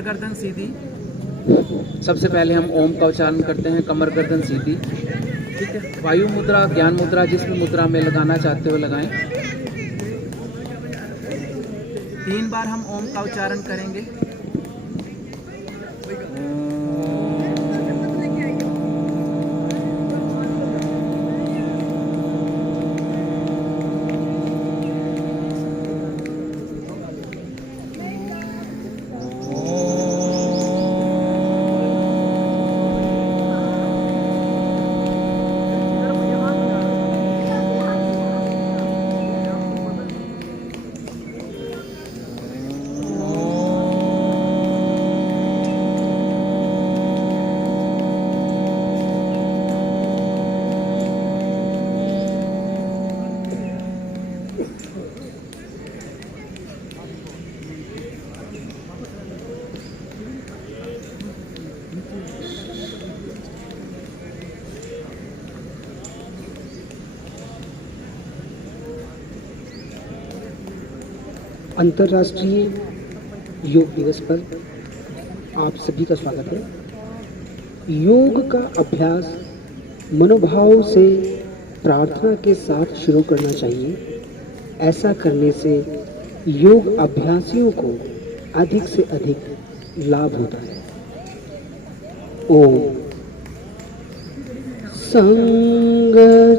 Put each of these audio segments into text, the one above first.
कमर गर्दन सीधी। सबसे पहले हम ओम का उच्चारण करते हैं, कमर गर्दन सीधी। ठीक है, वायु मुद्रा, ज्ञान मुद्रा, जिस भी मुद्रा में लगाना चाहते हो लगाएं। 3 बार हम ओम का उच्चारण करेंगे। अंतर्राष्ट्रीय योग दिवस पर आप सभी का स्वागत है। योग का अभ्यास मनोभाव से प्रार्थना के साथ शुरू करना चाहिए। ऐसा करने से योग अभ्यासियों को अधिक से अधिक लाभ होता है। ओम संगच्छाम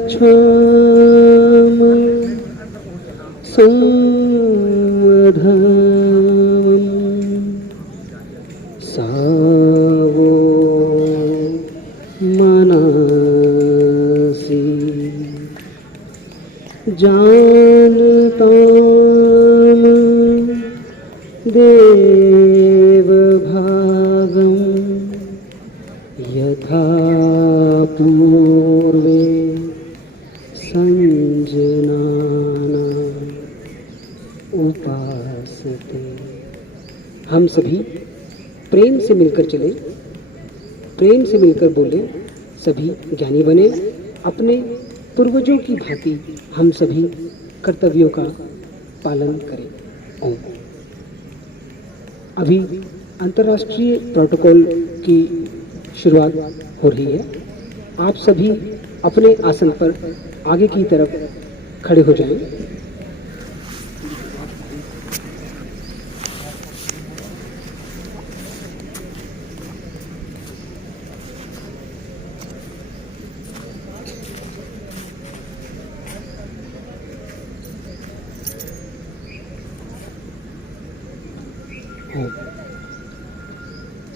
सावो मनसि जानतां देवभागं यथा पूर्वे संजनाना उपासते। हम सभी प्रेम से मिलकर चले, प्रेम से मिलकर बोले, सभी ज्ञानी बने। अपने पूर्वजों की भांति हम सभी कर्तव्यों का पालन करें। ओम। अभी अंतर्राष्ट्रीय प्रोटोकॉल की शुरुआत हो रही है। आप सभी अपने आसन पर आगे की तरफ खड़े हो जाएं।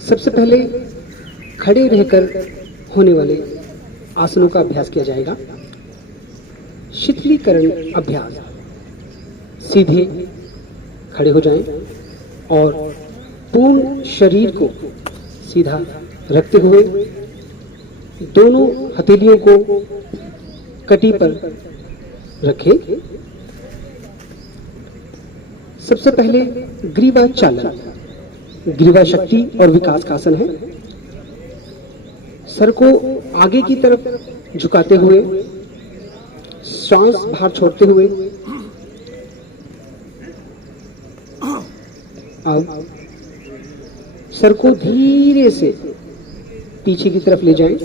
सबसे पहले खड़े रहकर होने वाले आसनों का अभ्यास किया जाएगा। शिथिलीकरण अभ्यास। सीधे खड़े हो जाएं और पूर्ण शरीर को सीधा रखते हुए दोनों हथेलियों को कटी पर रखें। सबसे पहले ग्रीवा चालन, ग्रीवा शक्ति और विकास का आसन है। सर को आगे की तरफ झुकाते हुए श्वास बाहर छोड़ते हुए अब सर को धीरे से पीछे की तरफ ले जाएं।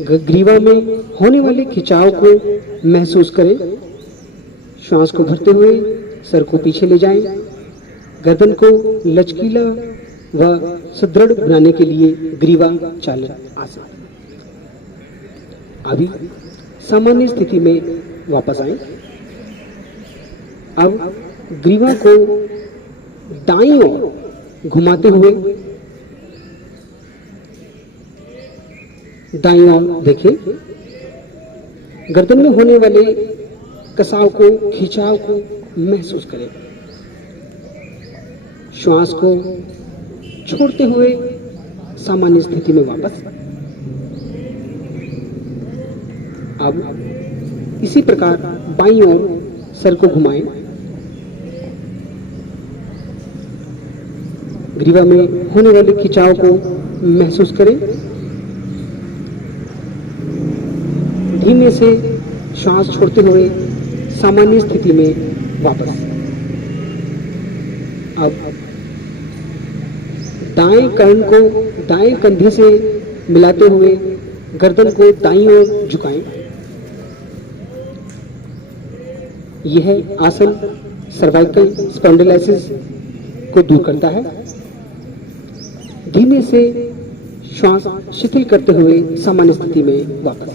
ग्रीवा में होने वाले खिंचाव को महसूस करें। श्वास को भरते हुए सर को पीछे ले जाएं। गर्दन को लचकीला व सुदृढ़ बनाने के लिए ग्रीवा चालन आसन। अभी सामान्य स्थिति में वापस आएं। अब ग्रीवा को दाईं ओर घुमाते हुए दाईं ओर देखें। गर्दन में होने वाले कसाव को, खिंचाव को महसूस करें। श्वास को छोड़ते हुए सामान्य स्थिति में वापस। अब इसी प्रकार बाईं ओर सर को घुमाएं। ग्रीवा में होने वाले खिंचाव को महसूस करें। धीमे से श्वास छोड़ते हुए सामान्य स्थिति में वापस। अब दाएं कर्ण को दाएं कंधे से मिलाते हुए गर्दन को दाईं ओर झुकाएं। यह आसन सर्वाइकल स्पॉन्डिलोसिस को दूर करता है। धीमे से श्वास शिथिल करते हुए सामान्य स्थिति में वापस।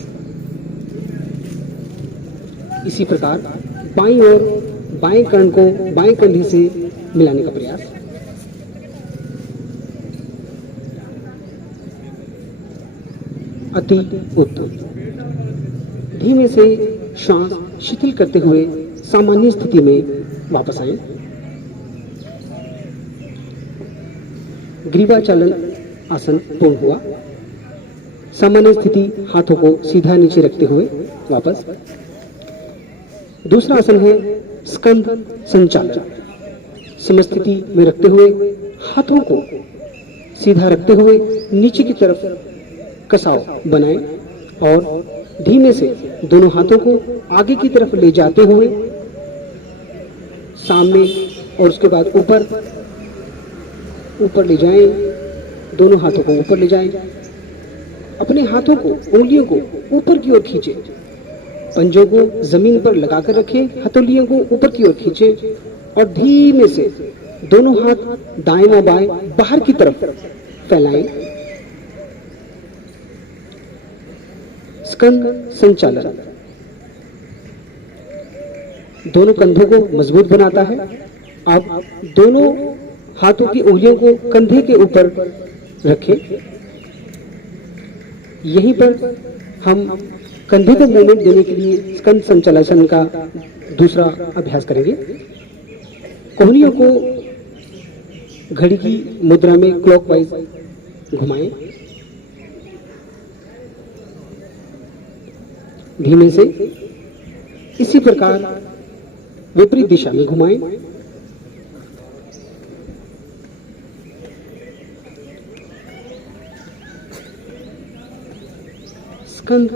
इसी प्रकार बाईं ओर बाएं कर्ण को बाएं कंधे से मिलाने का प्रयास। अति उत्तम। धीमे से श्वास शिथिल करते हुए सामान्य स्थिति में वापस आए। ग्रीवाचालन आसन पूर्ण हुआ। सामान्य स्थिति, हाथों को सीधा नीचे रखते हुए वापस। दूसरा आसन है स्कंद संचालन। समस्थिति में रखते हुए हाथों को सीधा रखते हुए नीचे की तरफ कसाव बनाएं और धीमे से दोनों हाथों को आगे की तरफ ले जाते हुए सामने और उसके बाद ऊपर ले जाएं। दोनों हाथों को ऊपर ले जाएं। अपने हाथों को, उंगलियों को ऊपर की ओर खींचें। पंजों को जमीन पर लगाकर रखें। हथेलियों को ऊपर की ओर खींचें और धीमे से दोनों हाथ दाएं व बाएं बाहर की तरफ फैलाएं। स्कंद संचालन दोनों कंधों को मजबूत बनाता है। आप दोनों हाथों की उंगलियों को कंधे के ऊपर रखें। यहीं पर हम कंधे को मूवमेंट देने के लिए स्कंद संचालन का दूसरा अभ्यास करेंगे। कोहनियों को घड़ी की मुद्रा में क्लॉकवाइज घुमाएं। धीमे से इसी प्रकार विपरीत दिशा में घुमाएं। स्कंद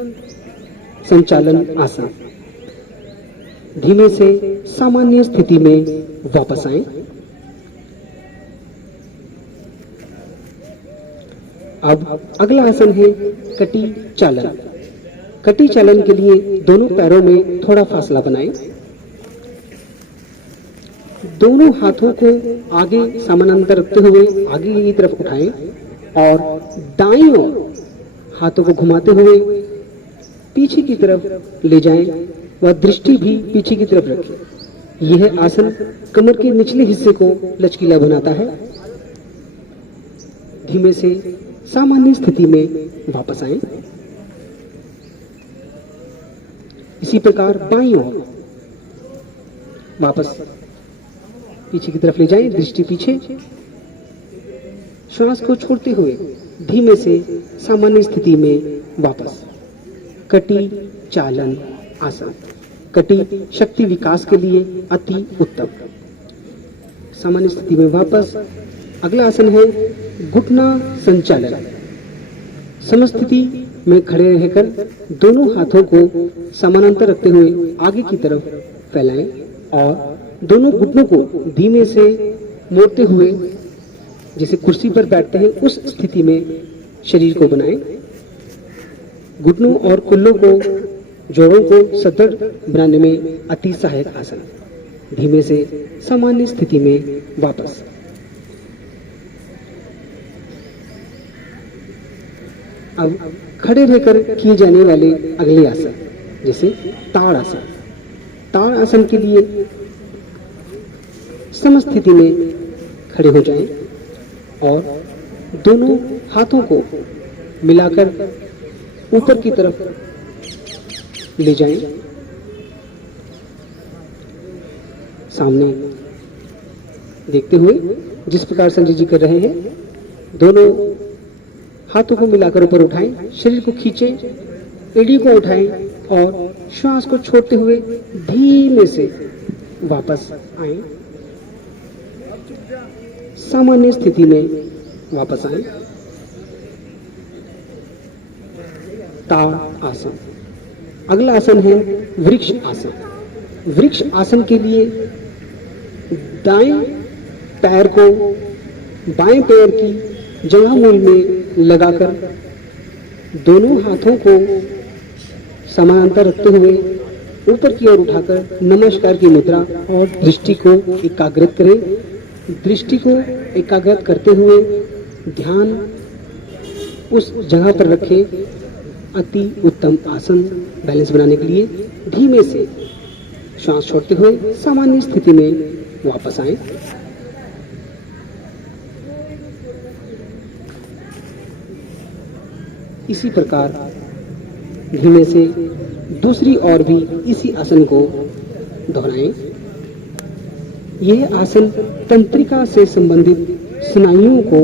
संचालन आसन। धीमे से सामान्य स्थिति में वापस आएं। अब अगला आसन है कटी चालन। कटी चालन के लिए दोनों पैरों में थोड़ा फासला बनाएं। दोनों हाथों को आगे समानांतर रखते हुए आगे की तरफ उठाएं और दाईं ओर हाथों को घुमाते हुए पीछे की तरफ ले जाएं व दृष्टि भी पीछे की तरफ रखें। यह आसन कमर के निचले हिस्से को लचकीला बनाता है। धीमे से सामान्य स्थिति में वापस आएं। इसी प्रकार बाईं ओर वापस पीछे की तरफ ले जाएं, दृष्टि पीछे। श्वास को छोड़ते हुए धीमे से सामान्य स्थिति में वापस। कटी चालन आसन। कटी शक्ति विकास के लिए अति उत्तम। सामान्य स्थिति में वापस। अगला आसन है घुटना संचालन। समस्थिति में खड़े रहकर दोनों हाथों को समानांतर रखते हुए आगे की तरफ फैलाएं और दोनों घुटनों को धीमे से मोड़ते हुए जैसे कुर्सी पर बैठते हैं उस स्थिति में शरीर को बनाएं। घुटनों और कुल्लों को, जोड़ों को सदृढ़ बनाने में अति सहायक आसन। धीमे से सामान्य स्थिति में वापस। अब खड़े रहकर किए जाने वाले अगले आसन जैसे ताड़ आसन। ताड़ आसन के लिए समस्थिति में खड़े हो जाएं और दोनों हाथों को मिलाकर ऊपर की तरफ ले जाएं। सामने देखते हुए जिस प्रकार संजय जी कर रहे हैं, दोनों हाथों को मिलाकर ऊपर उठाएं, शरीर को खींचें, एड़ी को उठाएं और श्वास को छोड़ते हुए धीमे से वापस आएं। सामान्य स्थिति में वापस आएं। ताड़ आसन। अगला आसन है वृक्ष आसन। वृक्ष आसन के लिए दाएं पैर को बाएं पैर की जंघा मूल में लगाकर दोनों हाथों को समानांतर रखते हुए ऊपर की ओर उठाकर नमस्कार की मुद्रा और दृष्टि को एकाग्रित करें। दृष्टि को एकाग्रित करते हुए ध्यान उस जगह पर रखें। अति उत्तम आसन बैलेंस बनाने के लिए धीमे से श्वास छोड़ते हुए सामान्य स्थिति में वापस आएं। इसी प्रकार धीमे से दूसरी ओर भी इसी आसन को दोहराएं। यह आसन तंत्रिका से संबंधित स्नायुओं को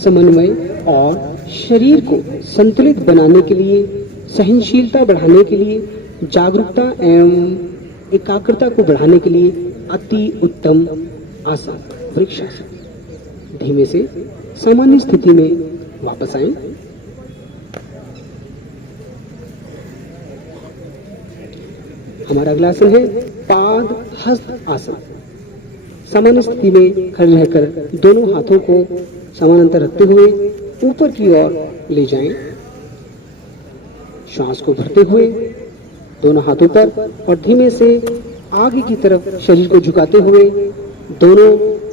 समन्वय और शरीर को संतुलित बनाने के लिए, सहनशीलता बढ़ाने के लिए, जागरूकता एवं एकाग्रता को बढ़ाने के लिए अति उत्तम आसन वृक्षासन। धीमे से सामान्य स्थिति में वापस आएं। हमारा अगला आसन है पाद हस्त आसन। सामान्य स्थिति में खड़े रहकर दोनों हाथों को समानांतर रखते हुए ऊपर की ओर ले जाएं। श्वास को भरते हुए दोनों हाथों पर और धीमे से आगे की तरफ शरीर को झुकाते हुए दोनों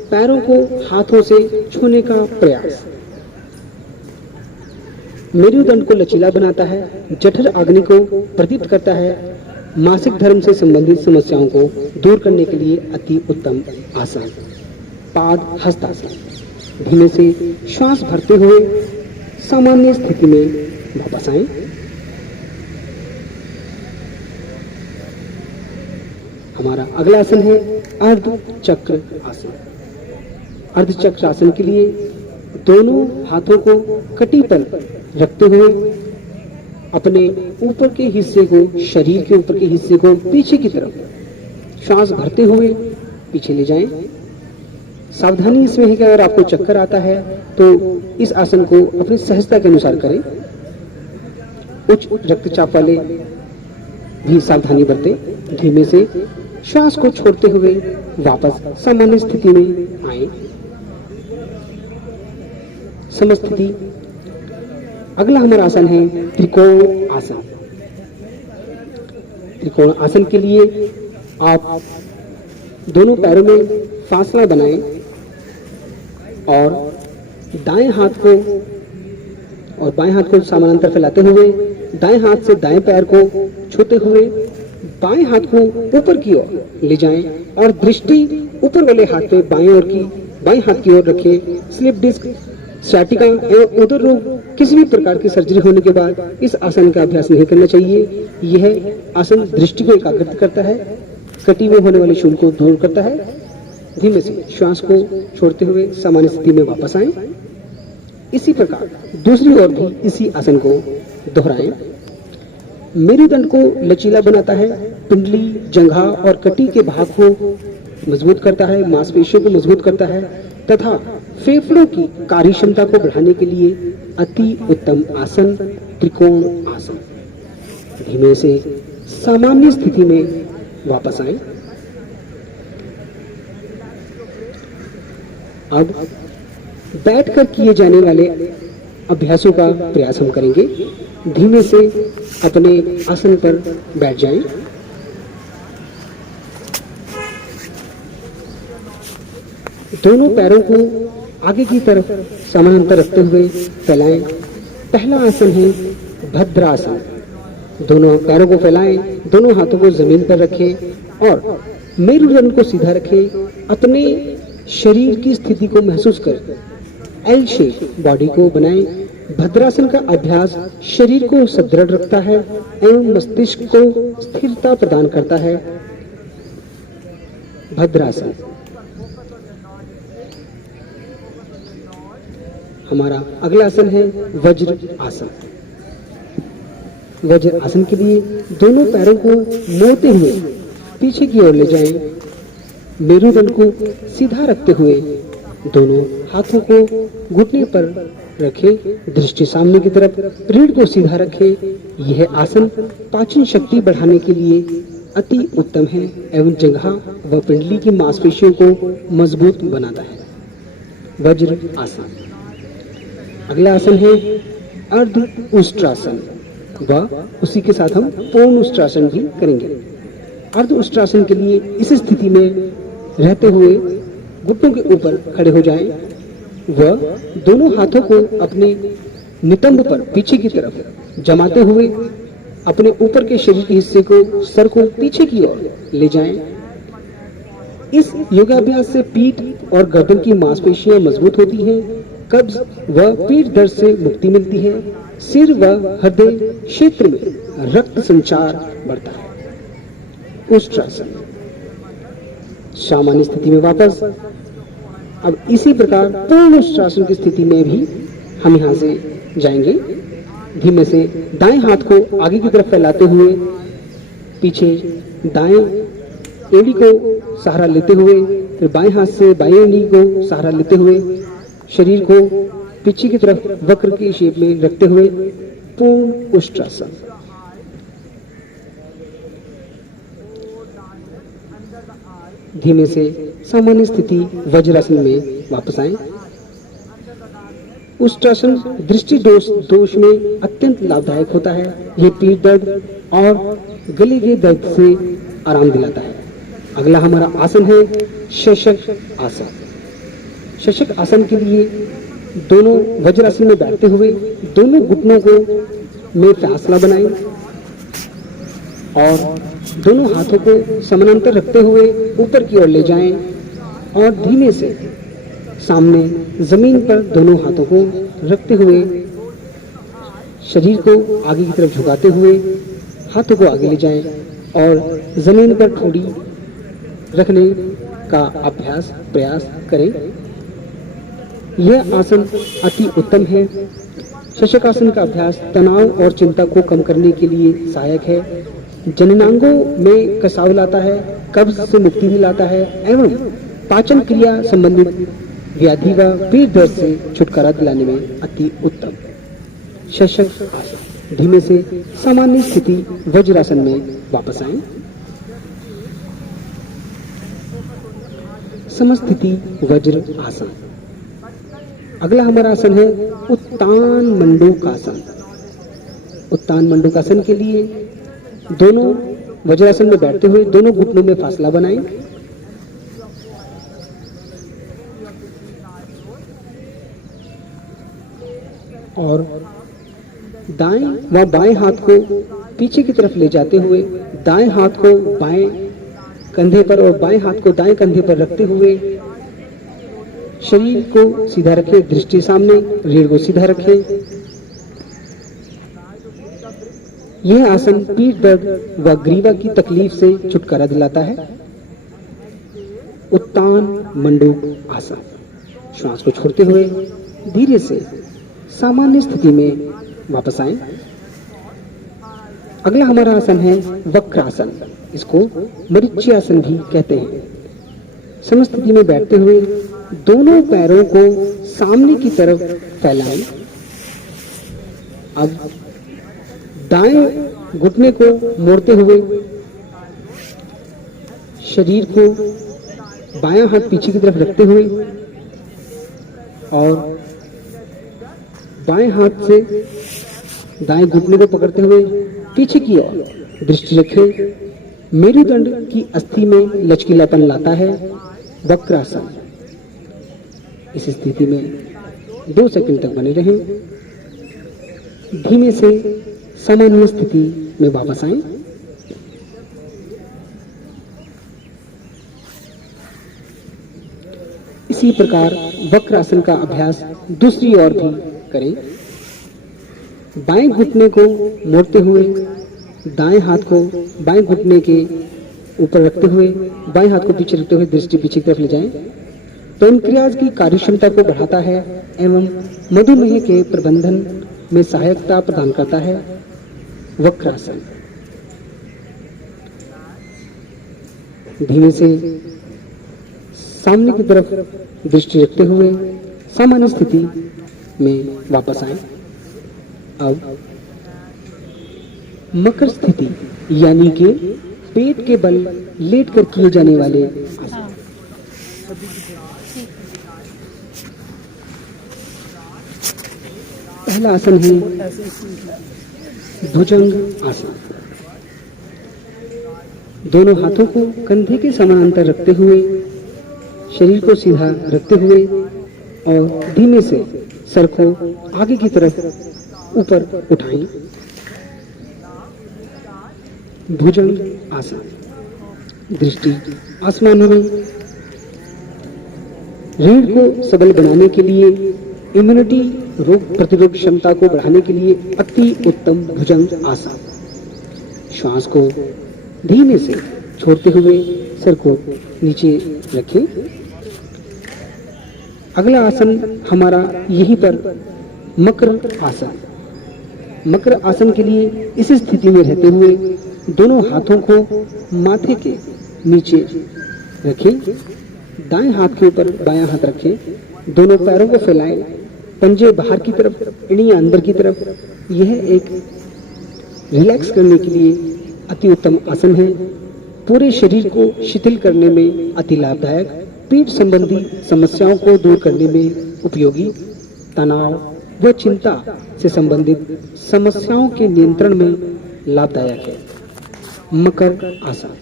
पैरों को हाथों से छूने का प्रयास। मेरुदंड को लचीला बनाता है, जठर अग्नि को प्रदीप्त करता है, मासिक धर्म से संबंधित समस्याओं को दूर करने के लिए अति उत्तम आसन पाद हस्त आसन। धीमे से श्वास भरते हुए सामान्य स्थिति में वापस आएं। हमारा अगला आसन है अर्ध चक्र आसन। अर्ध चक्र आसन के लिए दोनों हाथों को कटी पर रखते हुए अपने ऊपर के हिस्से को, शरीर के ऊपर के हिस्से को पीछे की तरफ श्वास भरते हुए पीछे ले जाएं। सावधानी इसमें है कि अगर आपको चक्कर आता है तो इस आसन को अपनी सहजता के अनुसार करें। उच्च रक्तचाप वाले भी सावधानी बरतें। धीमे से श्वास को छोड़ते हुए वापस सामान्य स्थिति में आए। समस्थिति। अगला हमारा आसन है त्रिकोण आसन। त्रिकोण आसन के लिए आप दोनों पैरों में फासला बनाएं और दाएं हाथ को और बाएं हाथ को समानांतर फैलाते हुए दाएं हाथ से दाएं पैर को छूते हुए बाएं हाथ को ऊपर की ओर ले जाएं और दृष्टि ऊपर वाले हाथ पे बाएं हाथ की ओर रखें। स्लिप डिस्क, साइटिका एवं उदर रोग किसी भी प्रकार की सर्जरी होने के बाद इस आसन का अभ्यास नहीं करना चाहिए। यह आसन दृष्टि को एकाग्रित करता है, कटी में होने वाले शूल को दूर करता है। धीमे से श्वास को छोड़ते हुए सामान्य स्थिति में वापस आएं। इसी प्रकार दूसरी ओर भी इसी आसन को दोहराएं। मेरुदंड को लचीला बनाता है, पिंडली, जंघा और कटी के भाग को मजबूत करता है, मांसपेशियों को मजबूत करता है तथा फेफड़ों की कार्य क्षमता को बढ़ाने के लिए अति उत्तम आसन त्रिकोण आसन। धीमे से सामान्य स्थिति में वापस आएं। अब बैठकर किए जाने वाले अभ्यासों का प्रयास हम करेंगे। धीमे से अपने आसन पर बैठ जाएं। दोनों पैरों को आगे की तरफ समानांतर रखते हुए फैलाएं। पहला आसन है भद्रासन। दोनों पैरों को फैलाएं, दोनों हाथों को जमीन पर रखें और मेरुदंड को सीधा रखें। अपने शरीर की स्थिति को महसूस कर एल शेप बॉडी को बनाएं। भद्रासन का अभ्यास शरीर को सुदृढ़ रखता है एवं मस्तिष्क को स्थिरता प्रदान करता है। भद्रासन। हमारा अगला आसन है वज्र आसन। वज्र आसन के लिए दोनों पैरों को मोड़ते हुए पीछे की ओर ले जाएं। मेरुदंड को सीधा रखते हुए दोनों हाथों को घुटने पर रखें। दृष्टि सामने की तरफ, रीढ़ को सीधा रखें। यह आसन पाचन शक्ति बढ़ाने के लिए अति उत्तम है एवं जंघा व पिंडली की मांसपेशियों को मजबूत बनाता है। वज्र आसन। अगला आसन है अर्ध उष्ट्रासन व उसी के साथ हम पूर्ण उष्ट्रासन भी करेंगे। अर्ध उष्ट्रासन के लिए इस स्थिति में रहते हुए घुटनों के ऊपर खड़े हो जाएं व दोनों हाथों को अपने नितंब पर पीछे की तरफ जमाते हुए अपने ऊपर के शरीर के हिस्से को, सर को पीछे की ओर ले जाएं। इस योगाभ्यास से पीठ और गर्दन की मांसपेशियां मजबूत होती हैं, कब्ज व पीठ दर्द से मुक्ति मिलती है, सिर व हृदय क्षेत्र में रक्त संचार बढ़ता है। उष्ट्रासन। सामान्य स्थिति में वापस। अब इसी प्रकार पूर्ण उष्ट्रासन की स्थिति में भी हम यहाँ से जाएंगे। धीमे से दाएं हाथ को आगे की तरफ फैलाते हुए पीछे दाएं एड़ी को सहारा लेते हुए, फिर बाएं हाथ से बाएं एड़ी को सहारा लेते हुए शरीर को पीछे की तरफ वक्र की शेप में रखते हुए पूर्ण उष्ट्रासन। धीमे से सामान्य स्थिति वज्रासन में वापस आए। उष्ट्रासन दृष्टि दोष में अत्यंत लाभदायक होता है। यह पीठ दर्द और गले के दर्द से आराम दिलाता है। अगला हमारा आसन है शशक आसन। शशक आसन के लिए दोनों वज्रासन में बैठते हुए दोनों घुटनों को में फासला बनाएं और दोनों हाथों को समानांतर रखते हुए ऊपर की ओर ले जाएं और धीमे से सामने जमीन पर दोनों हाथों को रखते हुए शरीर को आगे की तरफ झुकाते हुए हाथों को आगे ले जाएं और जमीन पर ठोड़ी रखने का प्रयास करें। यह आसन अति उत्तम है। शशक आसन का अभ्यास तनाव और चिंता को कम करने के लिए सहायक है, जननांगों में कसाव लाता है, कब्ज से मुक्ति दिलाता है एवं पाचन क्रिया संबंधित व्याधि व पीठ दर्द से छुटकारा दिलाने में अति उत्तम। शशक आसन। धीमे से सामान्य स्थिति वज्रासन में वापस आएं। समस्थिति वज्र आसन। अगला हमारा आसन है उत्तान मंडूकासन। उत्तान मंडूकासन के लिए दोनों वज्रासन में बैठते हुए दोनों घुटनों में फासला बनाएं और दाएं व बाएं हाथ को पीछे की तरफ ले जाते हुए दाएं हाथ को बाएं कंधे पर और बाएं हाथ को दाएं कंधे पर रखते हुए शरीर को सीधा रखें, दृष्टि सामने, रीढ़ को सीधा रखें। यह आसन पीठ दर्द व ग्रीवा की तकलीफ से छुटकारा दिलाता है। उत्तान मंडूक आसन। श्वास को छोड़ते हुए धीरे से सामान्य स्थिति में वापस आएं। अगला हमारा आसन है वक्रासन। इसको मरीचियासन भी कहते हैं। समस्थिति में बैठते हुए दोनों पैरों को सामने की तरफ फैलाएं। अब दाएं घुटने को मोड़ते हुए शरीर को बायां हाथ पीछे की तरफ रखते हुए और बाएं हाथ से दाएं घुटने को पकड़ते हुए पीछे की ओर दृष्टि रखें। मेरुदंड की अस्थि में लचकीलापन लाता है। वक्रासन। इस स्थिति में 2 सेकंड तक बने रहें। धीमे से सामान्य स्थिति में वापस आएं। इसी प्रकार वक्रासन का अभ्यास दूसरी ओर भी करें। बाएं घुटने को मोड़ते हुए दाएं हाथ को बाएं घुटने के ऊपर रखते हुए बाएं हाथ को पीछे रखते हुए दृष्टि पीछे की तरफ ले जाएं। पैनक्रियाज की कार्यक्षमता को बढ़ाता है एवं मधुमेह के प्रबंधन में सहायता प्रदान करता है। वक्रासन। धीमे से सामने की तरफ दृष्टि रखते हुए सामान्य स्थिति में वापस आए। अब मकर स्थिति यानी कि पेट के बल लेटकर किए जाने वाले आसन। पहला आसन है भुजंग आसन। दोनों हाथों को कंधे के समानांतर रखते हुए, शरीर को सीधा रखते हुए और धीमे से सर को आगे की तरफ ऊपर उठाएं। भुजंग आसन। दृष्टि आसमान में। रीढ़ को सबल बनाने के लिए, इम्यूनिटी रोग प्रतिरोध क्षमता को बढ़ाने के लिए अति उत्तम भुजंग आसन। श्वास को धीमे से छोड़ते हुए सर को नीचे रखें। अगला आसन हमारा यहीं पर मकर आसन। मकर आसन के लिए इस स्थिति में रहते हुए दोनों हाथों को माथे के नीचे रखें। दाएं हाथ के ऊपर बायां हाथ रखें। दोनों पैरों को फैलाएं। पंजे बाहर की तरफ, एड़ियां अंदर की तरफ। यह एक रिलैक्स करने के लिए अति उत्तम आसन है। पूरे शरीर को शिथिल करने में अति लाभदायक, पीठ संबंधी समस्याओं को दूर करने में उपयोगी, तनाव व चिंता से संबंधित समस्याओं के नियंत्रण में लाभदायक है। मकर आसन।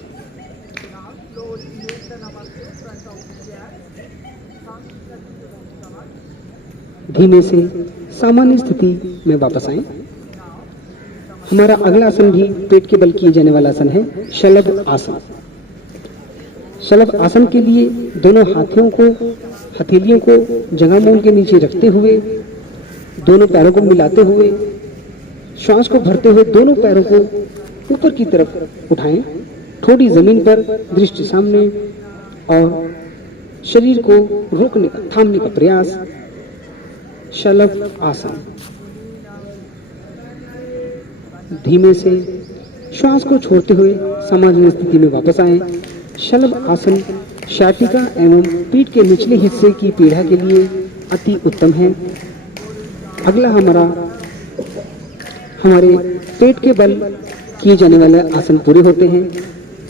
धीमे से सामान्य स्थिति में वापस आएं। हमारा अगला आसन भी पेट के बल किए जाने वाला आसन है, शलभ आसन। शलभ आसन के लिए दोनों हाथों को, हथेलियों को जंघा मूल के नीचे रखते हुए, दोनों पैरों को मिलाते हुए, श्वास को भरते हुए दोनों पैरों को ऊपर की तरफ उठाएं। थोड़ी जमीन पर, दृष्टि सामने और शरीर को रोकने का, थामने का प्रयास। शलभ आसन। धीमे से श्वास को छोड़ते हुए सामान्य स्थिति में वापस आएं। शलभ आसन शाटिका एवं पीठ के निचले हिस्से की पीड़ा के लिए अति उत्तम है। अगला हमारे पेट के बल किए जाने वाले आसन पूरे होते हैं।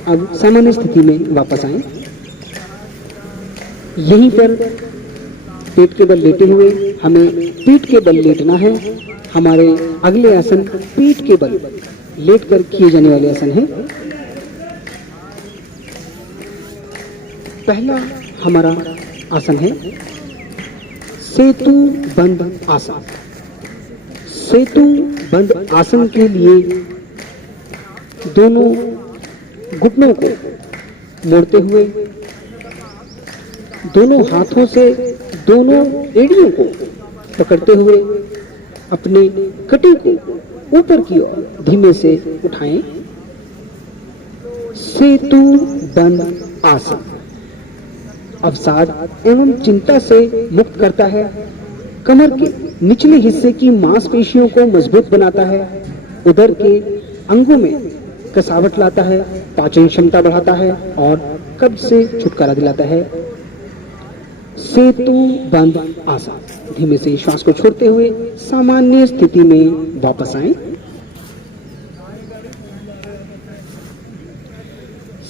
अब सामान्य स्थिति में वापस आएं। यहीं पर पेट के बल लेटे हुए हमें पीठ के बल लेटना है। हमारे अगले आसन पीठ के बल लेटकर किए जाने वाले आसन हैं। पहला हमारा आसन है सेतु बंद आसन। सेतु बंद आसन के लिए दोनों घुटनों को मोड़ते हुए, दोनों हाथों से दोनों एड़ियों को पकड़ते हुए अपने कटी को ऊपर की ओर धीमे से उठाएं। सेतु बंद आसन अवसाद एवं चिंता से मुक्त करता है। कमर के निचले हिस्से की मांसपेशियों को मजबूत बनाता है। उदर के अंगों में कसावट लाता है, पाचन क्षमता बढ़ाता है और कब्ज से छुटकारा दिलाता है। सेतु बंद आसन। धीमे से श्वास को छोड़ते हुए सामान्य स्थिति में वापस आएं।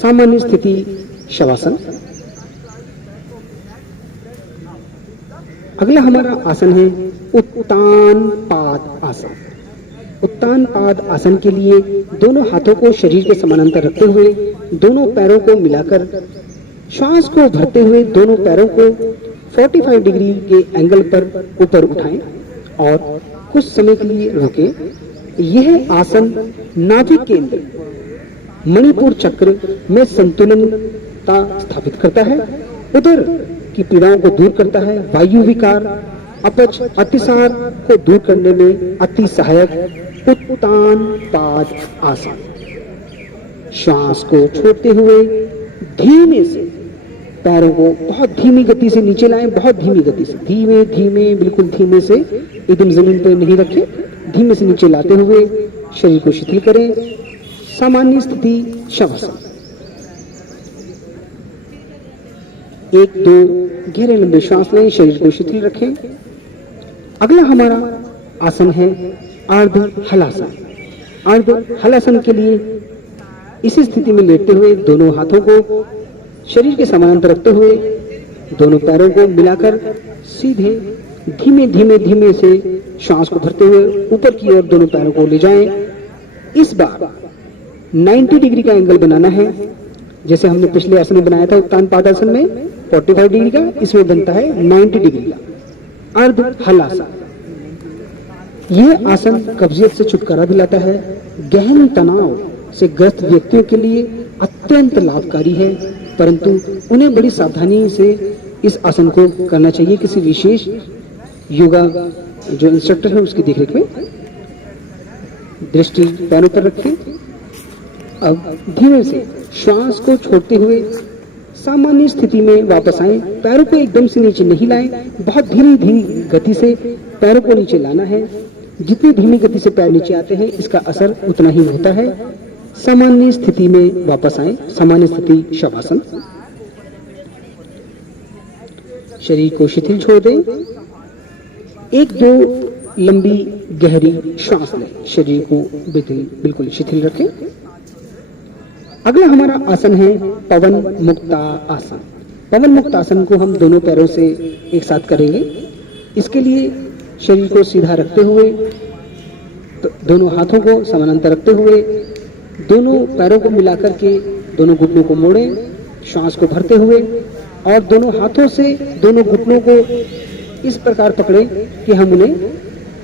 सामान्य स्थिति शवासन। अगला हमारा आसन है उत्तान पाद आसन। उत्तान पाद आसन के लिए दोनों हाथों को शरीर के समानांतर रखते हुए, दोनों पैरों को मिलाकर श्वास को भरते हुए दोनों पैरों को 45 डिग्री के एंगल पर ऊपर उठाएं और कुछ समय के लिए रोकें। यह आसन नाभि केंद्र मणिपुर चक्र में संतुलनता स्थापित करता है, उदर की पीड़ाओं को दूर करता है, वायु विकार, अपच, अतिसार को दूर करने में अति सहायक उत्तान पाद आसन। श्वास को छोड़ते हुए धीमे से पैरों को बहुत धीमी गति से नीचे लाएं, बहुत धीमी गति से, धीमे धीमे, बिल्कुल धीमे से, एकदम जमीन पर नहीं रखें। धीमे से नीचे लाते हुए शरीर को शिथिल करें। सामान्य स्थिति शवासन। 1-2 गहरे लंबे श्वास लें, शरीर को शिथिल रखें। अगला हमारा आसन है अर्ध हलासन। अर्ध हलासन के लिए इसी स्थिति में लेटते हुए दोनों हाथों को शरीर के समानांतर रखते हुए दोनों पैरों को मिलाकर सीधे धीमे धीमे धीमे से श्वास को भरते हुए ऊपर की ओर दोनों पैरों को ले जाएं। इस बार 90 डिग्री का एंगल बनाना है। जैसे हमने पिछले आसन में बनाया था उत्तान पादासन में 45 डिग्री का, इसमें बनता है 90 डिग्री का अर्ध हलासन। यह आसन कब्जियत से छुटकारा दिलाता है, गहन तनाव से ग्रस्त व्यक्तियों के लिए अत्यंत लाभकारी है, परंतु उन्हें बड़ी सावधानी से इस आसन को करना चाहिए। किसी विशेष योगा जो इंस्ट्रक्टर है उसकी देखरेख में। दृष्टि पैरों पर रखें। अब धीमे से श्वास को छोड़ते हुए सामान्य स्थिति में वापस आएं। पैरों को एकदम से नीचे नहीं लाएं, बहुत धीमी धीमी गति से पैरों को नीचे लाना है। जितनी धीमी गति से पैर नीचे आते हैं इसका असर उतना ही होता है। सामान्य स्थिति में वापस आएं। सामान्य स्थिति शवासन। शरीर को शिथिल छोड़ दें। एक दो लंबी गहरी श्वास लें। शरीर को बिल्कुल शिथिल रखें। अगला हमारा आसन है पवन मुक्ता आसन। पवन मुक्त आसन को हम दोनों पैरों से एक साथ करेंगे। इसके लिए शरीर को सीधा रखते हुए दोनों हाथों को समानांतर रखते हुए दोनों पैरों को मिलाकर के दोनों घुटनों को मोड़ें, श्वास को भरते हुए और दोनों हाथों से दोनों घुटनों को इस प्रकार पकड़ें कि हम उन्हें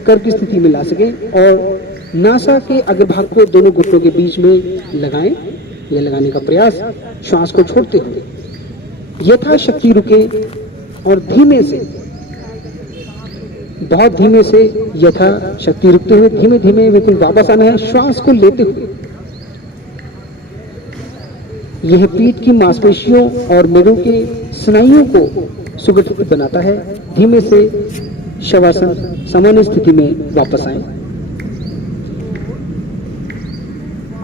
कर्क की स्थिति में ला सकें और नासा के अग्रभाग को दोनों घुटनों के बीच में लगाएं। यह लगाने का प्रयास श्वास को छोड़ते हुए यथाशक्ति रुके और धीमे से, बहुत धीमे से यथाशक्ति रुकते हुए धीमे धीमे बिल्कुल वापस आना है। श्वास को लेते हुए यह पीठ की मांसपेशियों और मेड़ों के स्नायुओं को सुगठित बनाता है। धीमे से शवासन सामान्य स्थिति में वापस आए।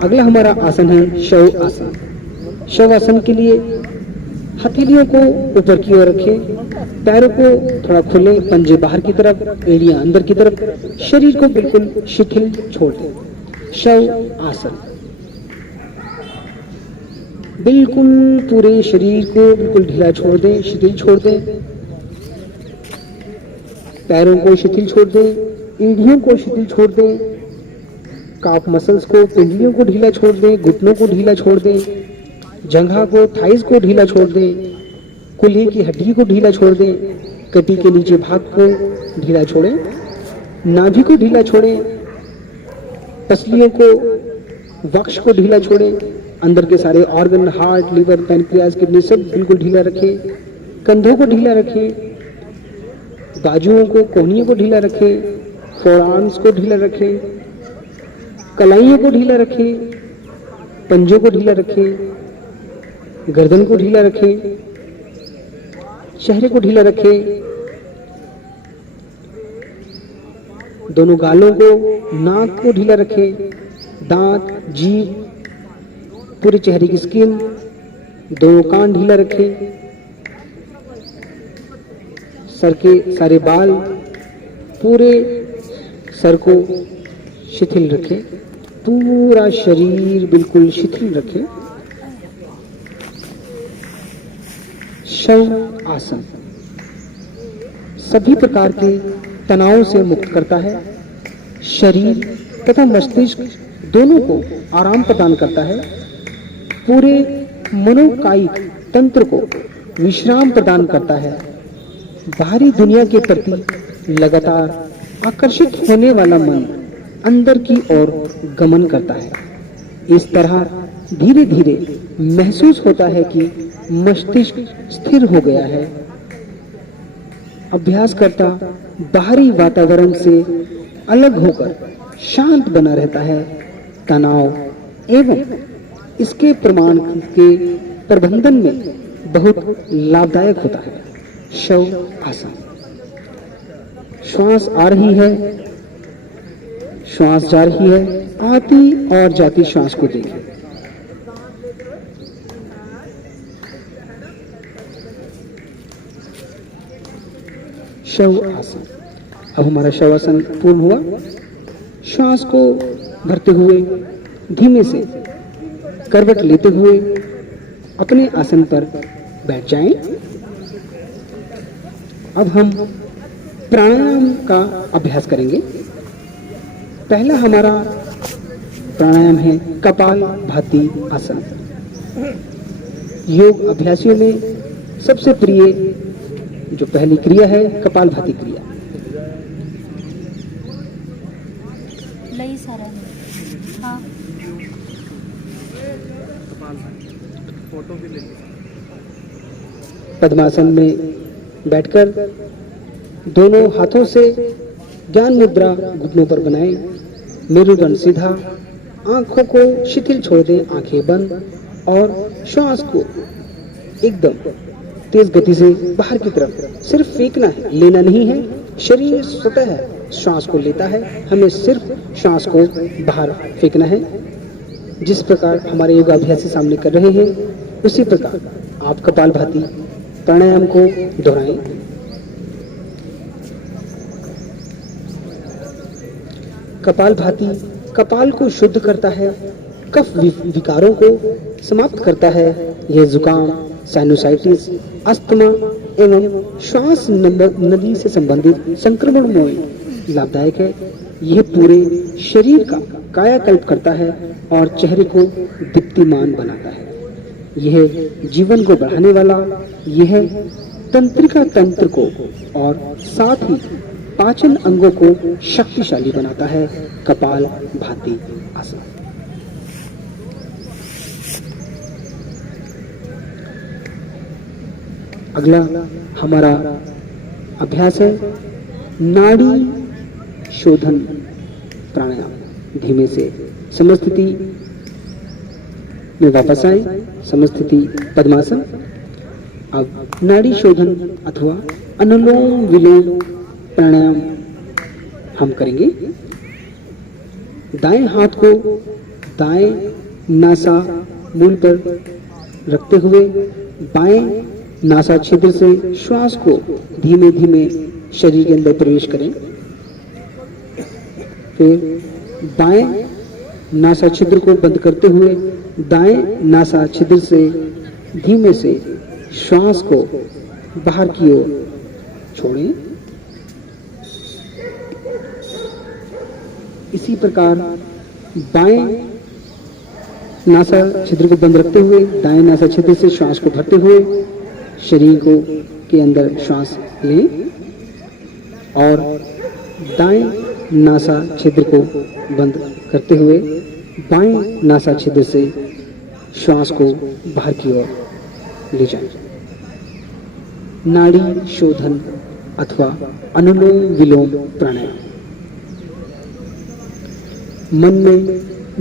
अगला हमारा आसन है शव आसन। शव आसन के लिए हथेलियों को ऊपर की ओर रखें, पैरों को थोड़ा खोलें, पंजे बाहर की तरफ, एड़ियां अंदर की तरफ, शरीर को बिल्कुल शिथिल छोड़ दें। शव आसन। बिल्कुल पूरे शरीर को बिल्कुल ढीला छोड़ दें, शिथिल छोड़ दें। पैरों को शिथिल छोड़ दें, एड़ियों को शिथिल छोड़ दें, काफ मसल्स को, पिंडलियों को ढीला छोड़ दें, घुटनों को ढीला छोड़ दें, जंघा को, थाइस को ढीला छोड़ दें, कुल्ही की हड्डी को ढीला छोड़ दें, कटी के नीचे भाग को ढीला छोड़ें, नाभि को ढीला छोड़ें, पसलियों को, वक्ष को ढीला छोड़ें, अंदर के सारे organ, heart, liver, pancreas, kidney सब बिल्कुल ढीला रखें, कंधों को ढीला रखें, बाजुओं को, कोहनियों को ढीला रखें, फोरआर्म्स को ढीला रखें, कलाइयों को ढीला रखें, पंजों को ढीला रखें, गर्दन को ढीला रखें, चेहरे को ढीला रखें, दोनों गालों को, नाक को ढीला रखें, दांत, जीभ, पूरे चेहरे की स्किन, दोनों कान ढीला रखें, सर के सारे बाल, पूरे सर को शिथिल रखें, पूरा शरीर बिल्कुल शिथिल रखें। शव आसन सभी प्रकार के तनाव से मुक्त करता है, शरीर तथा मस्तिष्क दोनों को आराम प्रदान करता है, पूरे मनोकायिक तंत्र को विश्राम प्रदान करता है, बाहरी दुनिया के प्रति लगातार आकर्षित होने वाला मन अंदर की ओर गमन करता है। इस तरह धीरे धीरे महसूस होता है कि मस्तिष्क स्थिर हो गया है। अभ्यासकर्ता बाहरी वातावरण से अलग होकर शांत बना रहता है। तनाव एवं इसके प्रमाण के प्रबंधन में बहुत लाभदायक होता है। शव आसन। श्वास आ रही है, श्वास जा रही है, आती और जाती श्वास को देखें। शव आसन। अब हमारा शव आसन पूर्ण हुआ। श्वास को भरते हुए धीमे से करवट लेते हुए अपने आसन पर बैठ जाएं। अब हम प्राणायाम का अभ्यास करेंगे। पहला हमारा प्राणायाम है कपालभाति आसन। योग अभ्यासियों में सबसे प्रिय जो पहली क्रिया है कपालभाति क्रिया। लई सारा हाँ फोटो भी ले लो। पद्मासन में बैठकर दोनों हाथों से ज्ञान मुद्रा घुटनों पर बनाएं। मेरुदंड सीधा, आंखों को शिथिल छोड़ दें, आंखें बंद, और श्वास को एकदम तेज गति से बाहर की तरफ सिर्फ फेंकना है, लेना नहीं है। शरीर स्वतः श्वास को लेता है, हमें सिर्फ श्वास को बाहर फेंकना है। जिस प्रकार हमारे योगाभ्यासी सामने कर रहे हैं उसी प्रकार आप कपालभाति प्राणायाम को दोहराएं। कपालभाति कपाल को शुद्ध करता है, कफ विकारों को समाप्त करता है। यह जुकाम, साइनोसाइटिस, अस्थमा एवं श्वास नली से संबंधित संक्रमण में लाभदायक है। यह पूरे शरीर का कायाकल्प करता है और चेहरे को दीप्तिमान बनाता है। यह जीवन को बढ़ाने वाला, यह तंत्रिका तंत्र को और साथ ही पाचन अंगों को शक्तिशाली बनाता है। कपालभाति आसन। अगला हमारा अभ्यास है नाड़ी शोधन प्राणायाम। धीमे से समस्थिति में वापस आए, समस्थिति पद्मासन। अब नाड़ी शोधन अथवा अनुलोम विलोम प्राणायाम हम करेंगे। दाएं हाथ को दाएं नासा मूल पर रखते हुए बाएं नासा छिद्र से श्वास को धीमे धीमे शरीर के अंदर प्रवेश करें। फिर बाएं नासा छिद्र को बंद करते हुए दाएं नासा छिद्र से धीमे से श्वास को बाहर की ओर छोड़ें। इसी प्रकार बाएं नासा छिद्र को बंद रखते हुए दाएं नासा छिद्र से श्वास को भरते हुए शरीर को के अंदर श्वास लें और दाएं नासा छिद्र को बंद करते हुए बाएं नासा छिद्र से श्वास को बाहर की ओर ले जाएं। नाड़ी शोधन अथवा अनुलोम विलोम प्राणायाम मन में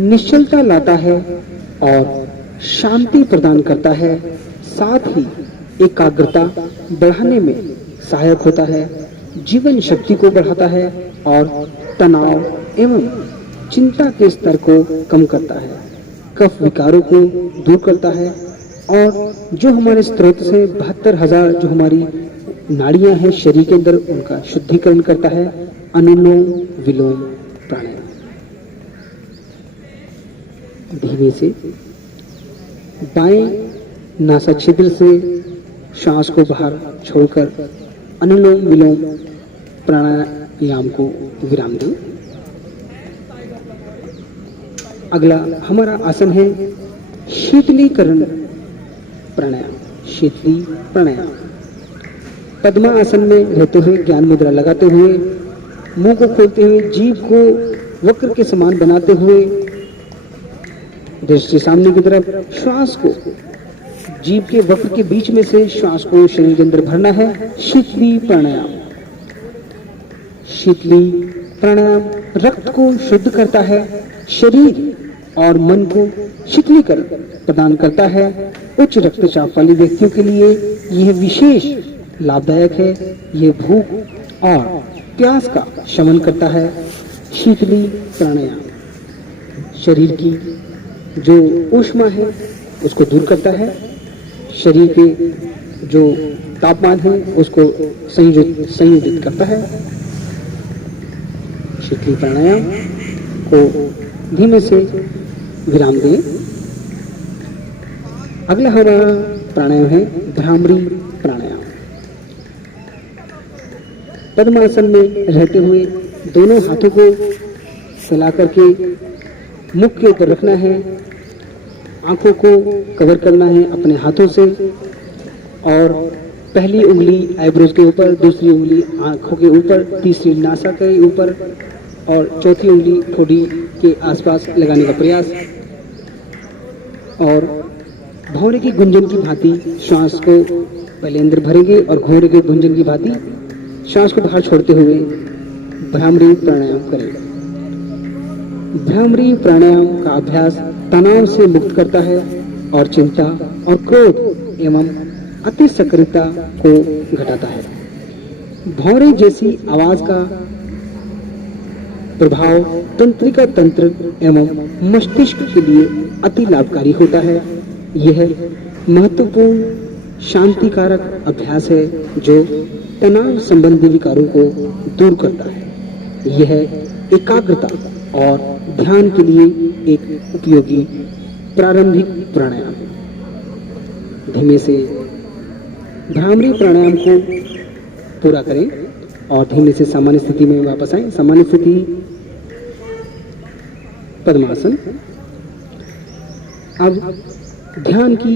निश्चलता लाता है और शांति प्रदान करता है, साथ ही एकाग्रता बढ़ाने में सहायक होता है, जीवन शक्ति को बढ़ाता है और तनाव एवं चिंता के स्तर को कम करता है, कफ विकारों को दूर करता है और जो हमारे स्रोत से 72,000 जो हमारी नाड़ियां हैं शरीर के अंदर उनका शुद्धिकरण करता है। अनुलोम विलोम प्राणायाम। धीमे से बाएं नासा छिद्र से श्वास को बाहर छोड़कर अनुलोम विलोम प्राणायाम को विराम दें। अगला हमारा आसन है शीतलीकरण प्राणायाम। शीतली प्राणायाम पद्मा आसन में रहते हुए ज्ञान मुद्रा लगाते हुए मुंह को खोलते हुए जीभ को वक्र के समान बनाते हुए दृष्टि सामने की तरफ श्वास को जीभ के वक्र के बीच में से श्वास को शरीर के अंदर भरना है। शीतली प्राणायाम। शीतली प्राणायाम रक्त को शुद्ध करता है, शरीर और मन को शीतलीकरण प्रदान करता है। उच्च रक्तचाप वाले व्यक्तियों के लिए यह विशेष लाभदायक है। यह भूख और प्यास का शमन करता है। शीतली प्राणायाम शरीर की जो ऊष्मा है उसको दूर करता है, शरीर के जो तापमान है उसको संयोजित करता है। शीतली प्राणायाम को धीमे से विराम दें। अगला हमारा प्राणायाम है भ्रामरी प्राणायाम। पद्मासन में रहते हुए दोनों हाथों को फैला करके मुख के ऊपर रखना है, आंखों को कवर करना है अपने हाथों से और पहली उंगली आईब्रोज के ऊपर, दूसरी उंगली आंखों के ऊपर, तीसरी नासा के ऊपर और चौथी उंगली ठोड़ी के आसपास लगाने का प्रयास। और भौरे की गुंजन की भांति श्वास को पहले अंदर भरेंगे और घोड़े के गुंजन की भांति श्वास को बाहर छोड़ते हुए भ्रामरी प्राणायाम करेंगे। भ्रामरी प्राणायाम का अभ्यास तनाव से मुक्त करता है और चिंता और क्रोध एवं अति सक्रियता को घटाता है। भौरे जैसी आवाज का प्रभाव तंत्रिका तंत्र एवं मस्तिष्क के लिए अति लाभकारी होता है। यह महत्वपूर्ण शांतिकारक अभ्यास है जो तनाव संबंधी विकारों को दूर करता है। यह एकाग्रता और ध्यान के लिए एक उपयोगी प्रारंभिक प्राणायाम है। धीमे से भ्रामरी प्राणायाम को पूरा करें और धीमे से सामान्य स्थिति में वापस आएं। सामान्य स्थिति पद्मासन। अब ध्यान की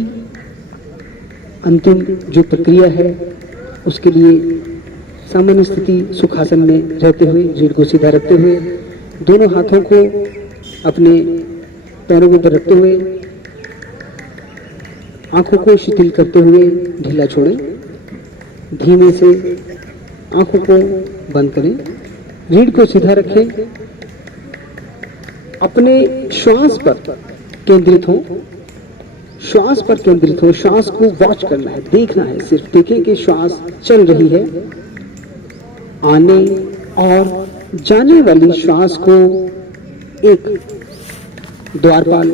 अंतिम जो प्रक्रिया है उसके लिए सामान्य स्थिति सुखासन में रहते हुए रीढ़ को सीधा रखते हुए दोनों हाथों को अपने पैरों के ऊपर रखते हुए आंखों को शिथिल करते हुए ढीला छोड़ें। धीमे से आंखों को बंद करें, रीढ़ को सीधा रखें, अपने श्वास पर केंद्रित हो, श्वास पर केंद्रित हो, श्वास को वॉच करना है, देखना है, सिर्फ देखें कि श्वास चल रही है। आने और जाने वाली श्वास को एक द्वारपाल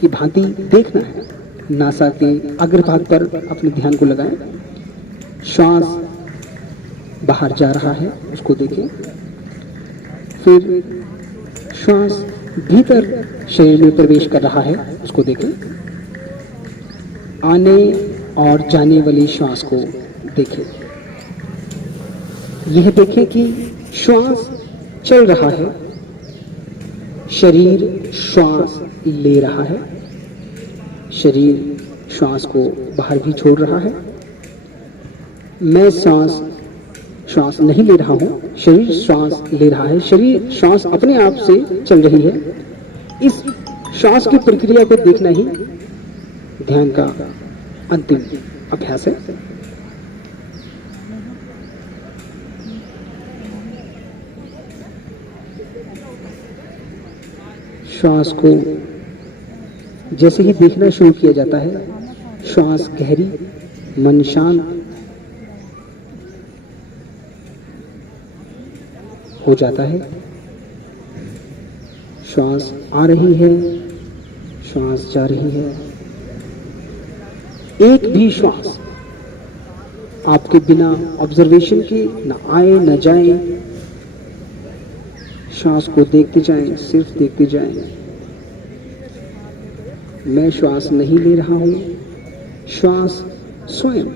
की भांति देखना है। नासा के अग्रभाग पर अपने ध्यान को लगाएं। श्वास बाहर जा रहा है उसको देखें, फिर श्वास भीतर शरीर में प्रवेश कर रहा है उसको देखें। आने और जाने वाली श्वास को देखें। यह देखें कि श्वास चल रहा है, शरीर श्वास ले रहा है, शरीर श्वास को बाहर भी छोड़ रहा है। मैं श्वास नहीं ले रहा हूं, शरीर श्वास ले रहा है, शरीर श्वास अपने आप से चल रही है। इस श्वास की प्रक्रिया को देखना ही ध्यान का अंतिम अभ्यास है। श्वास को जैसे ही देखना शुरू किया जाता है, श्वास गहरी, मन शांत हो जाता है। श्वास आ रही है, श्वास जा रही है। एक भी श्वास आपके बिना ऑब्जर्वेशन के न आए न जाए। श्वास को देखते जाएं, सिर्फ देखते जाएं। मैं श्वास नहीं ले रहा हूं, श्वास स्वयं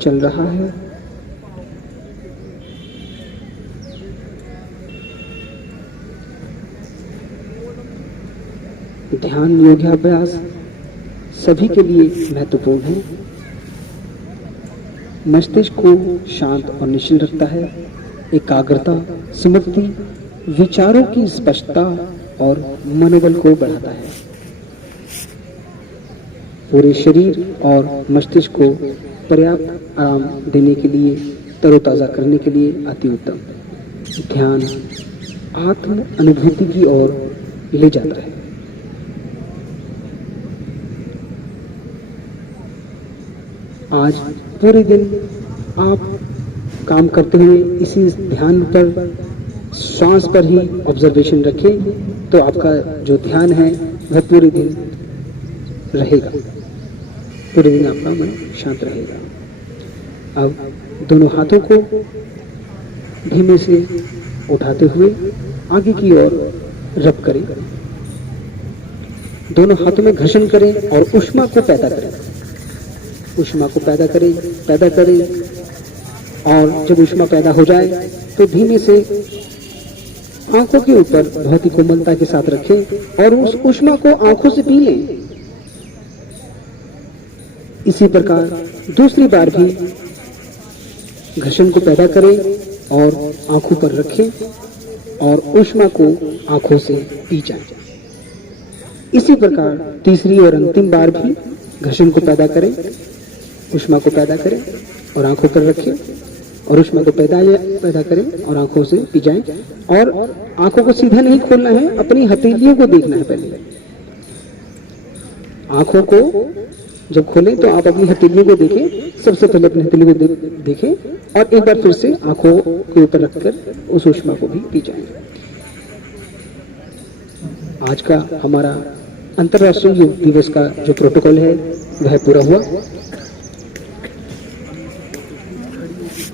चल रहा है। ध्यान योगाभ्यास सभी के लिए महत्वपूर्ण है। मस्तिष्क को शांत और निश्चिल रखता है। एकाग्रता, स्मृति, विचारों की स्पष्टता और मनोबल को बढ़ाता है। पूरे शरीर और मस्तिष्क को पर्याप्त आराम देने के लिए, तरोताजा करने के लिए अति उत्तम। ध्यान आत्म अनुभूति की ओर ले जाता है। आज पूरे दिन आप काम करते हुए इसी ध्यान पर, श्वास पर ही ऑब्जर्वेशन रखें तो आपका जो ध्यान है वह पूरे दिन रहेगा। पूरे दिन आपका मन शांत रहेगा। अब दोनों हाथों को धीमे से उठाते हुए आगे की ओर रब करें। दोनों हाथों में घर्षण करें और ऊष्मा को पैदा करें। ऊष्मा को पैदा करें और जब ऊष्मा पैदा हो जाए तो धीमे से आंखों के ऊपर बहुत ही कोमलता के साथ रखें और उस ऊष्मा को आंखों से पी लें। इसी प्रकार दूसरी बार भी घर्षण को पैदा करें और आंखों पर रखें और ऊष्मा को आंखों से पी जाए। इसी प्रकार तीसरी और अंतिम बार भी घर्षण को पैदा करें, ऊष्मा को पैदा करें और आंखों पर रखें और ऊष्मा को पैदा करें और आंखों से पी जाएं। और आंखों को सीधा नहीं खोलना है, अपनी हथेलियों को देखना है। पहले आंखों को जब खोलें तो आप अपनी हथेलियों को देखें। सबसे पहले अपनी हथेलियों को देखें और एक बार फिर से आंखों के ऊपर रखकर उस ऊष्मा को भी पी जाएं। आज का हमारा अंतर्राष्ट्रीय योग दिवस का जो प्रोटोकॉल है वह पूरा हुआ।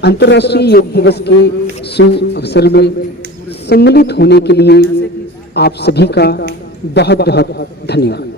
अंतर्राष्ट्रीय योग दिवस के शुभ अवसर में सम्मिलित होने के लिए आप सभी का बहुत बहुत धन्यवाद।